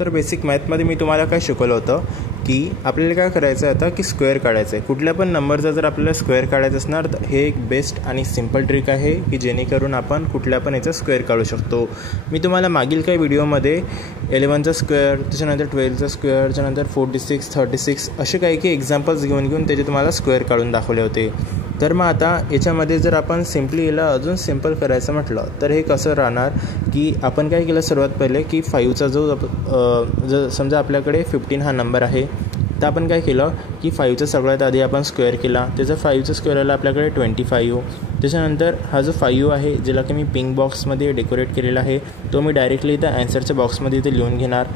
तर बेसिक मॅथमध्ये मी तुम्हाला काय शिकवलं होतं की आपल्याला काय करायचं आहे आता की स्क्वेअर काढायचं आहे. कुठल्या पण नंबरचा जर आपल्याला स्क्वेअर काढायचं असणार तर हे एक बेस्ट आणि सिम्पल ट्रिक आहे की जेणेकरून आपण कुठल्या पण याचा स्क्वेअर काढू शकतो. मी तुम्हाला मागील काही व्हिडिओमध्ये 11चा स्क्वेअर, त्याच्यानंतर 12चा स्क्वेअर, त्याच्यानंतर 46, 36 असे काही एक्झाम्पल्स घेऊन त्याचे तुम्हाला स्क्वेअर काढून दाखवले होते. तर मग आता याच्यामध्ये जर आपण सिम्पली याला अजून सिम्पल करायचं म्हटलं तर हे कसं राहणार की आपण काय केलं सर्वात पहिले की 5चा जो समजा आपल्याकडे 15 हा नंबर आहे तर आपण काय केलं की 5चा सगळ्यात आधी आपण स्क्वेअर केला. त्याचा 5चा स्क्वेअर आला आपल्याकडे 25. त्याच्यानंतर हा जो 5 आहे ज्याला की मी पिंक बॉक्समध्ये डेकोरेट केलेला आहे तो मी डायरेक्टली इथं ॲन्सरच्या बॉक्समध्ये इथे लिहून घेणार.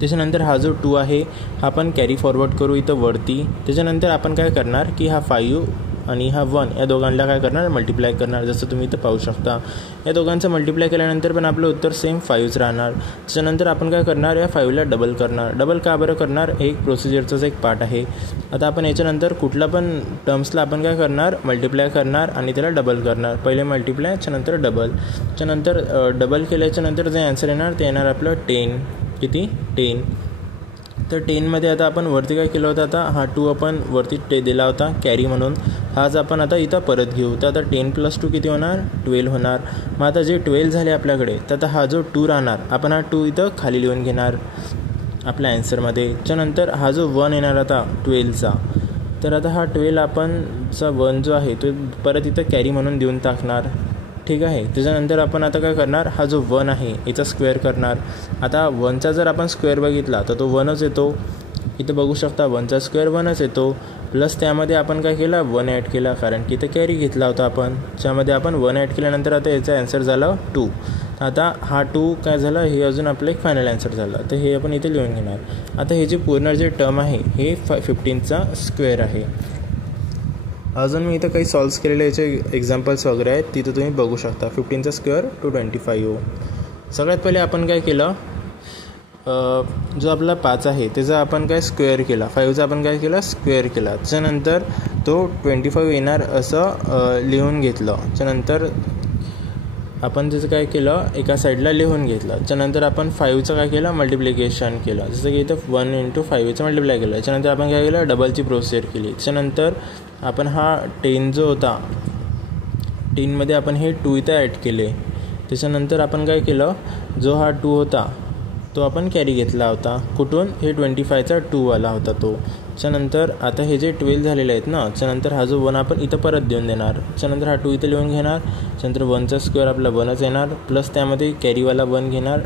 त्याच्यानंतर हा जो 2 आहे हा आपण कॅरी फॉरवर्ड करू इथं वरती. त्याच्यानंतर आपण काय करणार की हा 5 आणि हा 1 या दोघांना काय करणार मल्टिप्लाय करणार. जसं तुम्ही इथं पाहू शकता या दोघांचं मल्टिप्लाय केल्यानंतर पण आपलं उत्तर सेम 5च राहणार. त्याच्यानंतर आपण काय करणार या 5ला डबल करणार. डबल का बरं करणार हे एक प्रोसिजरचाच एक पार्ट आहे. आता आपण याच्यानंतर कुठला पण टर्म्सला आपण काय करणार मल्टिप्लाय करणार आणि त्याला डबल करणार. पहिले मल्टिप्लाय त्याच्यानंतर डबल. त्याच्यानंतर डबल केल्याच्यानंतर जे आन्सर येणार ते येणार आपलं 10. किती 10. तर 10मध्ये आता आपण वरती काय केलं होतं आता हा 2 आपण वरती दिला होता कॅरी म्हणून. हाच आपण आता इथं परत घेऊ. तर आता 10 + 2 किती होणार 12 होणार. मग आता जे 12 झाले आपल्याकडे तर आता हा जो 2 राहणार आपण हा 2 इथं खाली लिहून घेणार आपल्या ॲन्सरमध्ये. त्याच्यानंतर हा जो 1 येणार आता 12चा तर आता हा 12 आपण चा 1 जो आहे तो परत इथं कॅरी म्हणून देऊन टाकणार. ठीक आहे. त्याच्यानंतर आपण आता काय करणार हा जो 1 आहे याचा स्क्वेअर करणार. आता 1चा जर आपण स्क्वेअर बघितला तर तो 1च येतो. इथं बघू शकता 1चा स्क्वेअर 1च येतो. प्लस त्यामध्ये आपण काय केला 1 ॲड केला कारण की इथं कॅरी घेतला होता आपण. त्यामध्ये आपण 1 ॲड केल्यानंतर आता याचा ॲन्सर झाला 2. आता हा 2 काय झालं हे अजून आपलं एक फायनल ॲन्सर झालं. तर हे आपण इथे लिहून घेणार. आता हे जे पूर्ण जे टर्म आहे हे 15चा स्क्वेअर आहे. अजून मी इथं काही सॉल्व्ह केलेले याचे एक्झाम्पल्स वगैरे आहेत तिथं तुम्ही बघू शकता. 15चा स्क्वेअर 225. सगळ्यात पहिले आपण काय केलं जो आपला 5 आहे त्याचा आपण काय स्क्वेअर केला. 5चा आपण काय केला स्क्वेअर केला. त्याच्यानंतर तो 25 येणार असं लिहून घेतलं. त्याच्यानंतर आपण त्याचं काय केलं एका साईडला लिहून घेतलं. त्याच्यानंतर आपण 5चं काय केलं मल्टिप्लिकेशन केलं. जसं की इथं 1 × 5चं मल्टिप्लाय केलं. त्याच्यानंतर आपण काय केलं डबलची प्रोसिजर केली. त्याच्यानंतर आपण हा 10 जो होता 10मध्ये आपण हे 2 इथं ॲड केले. त्याच्यानंतर आपण काय केलं जो हा 2 होता तो आपण कॅरी घेतला होता. कुठून हे 25चा 2 आला होता तो. त्याच्यानंतर आता हे जे 12 झालेले आहेत ना त्याच्यानंतर हा जो 1 आपण इथं परत देऊन देणार. त्याच्यानंतर हा 2 इथं लिहून घेणार. त्याच्यानंतर 1चा स्क्वेअर आपला 1च येणार. प्लस त्यामध्ये कॅरीवाला 1 घेणार.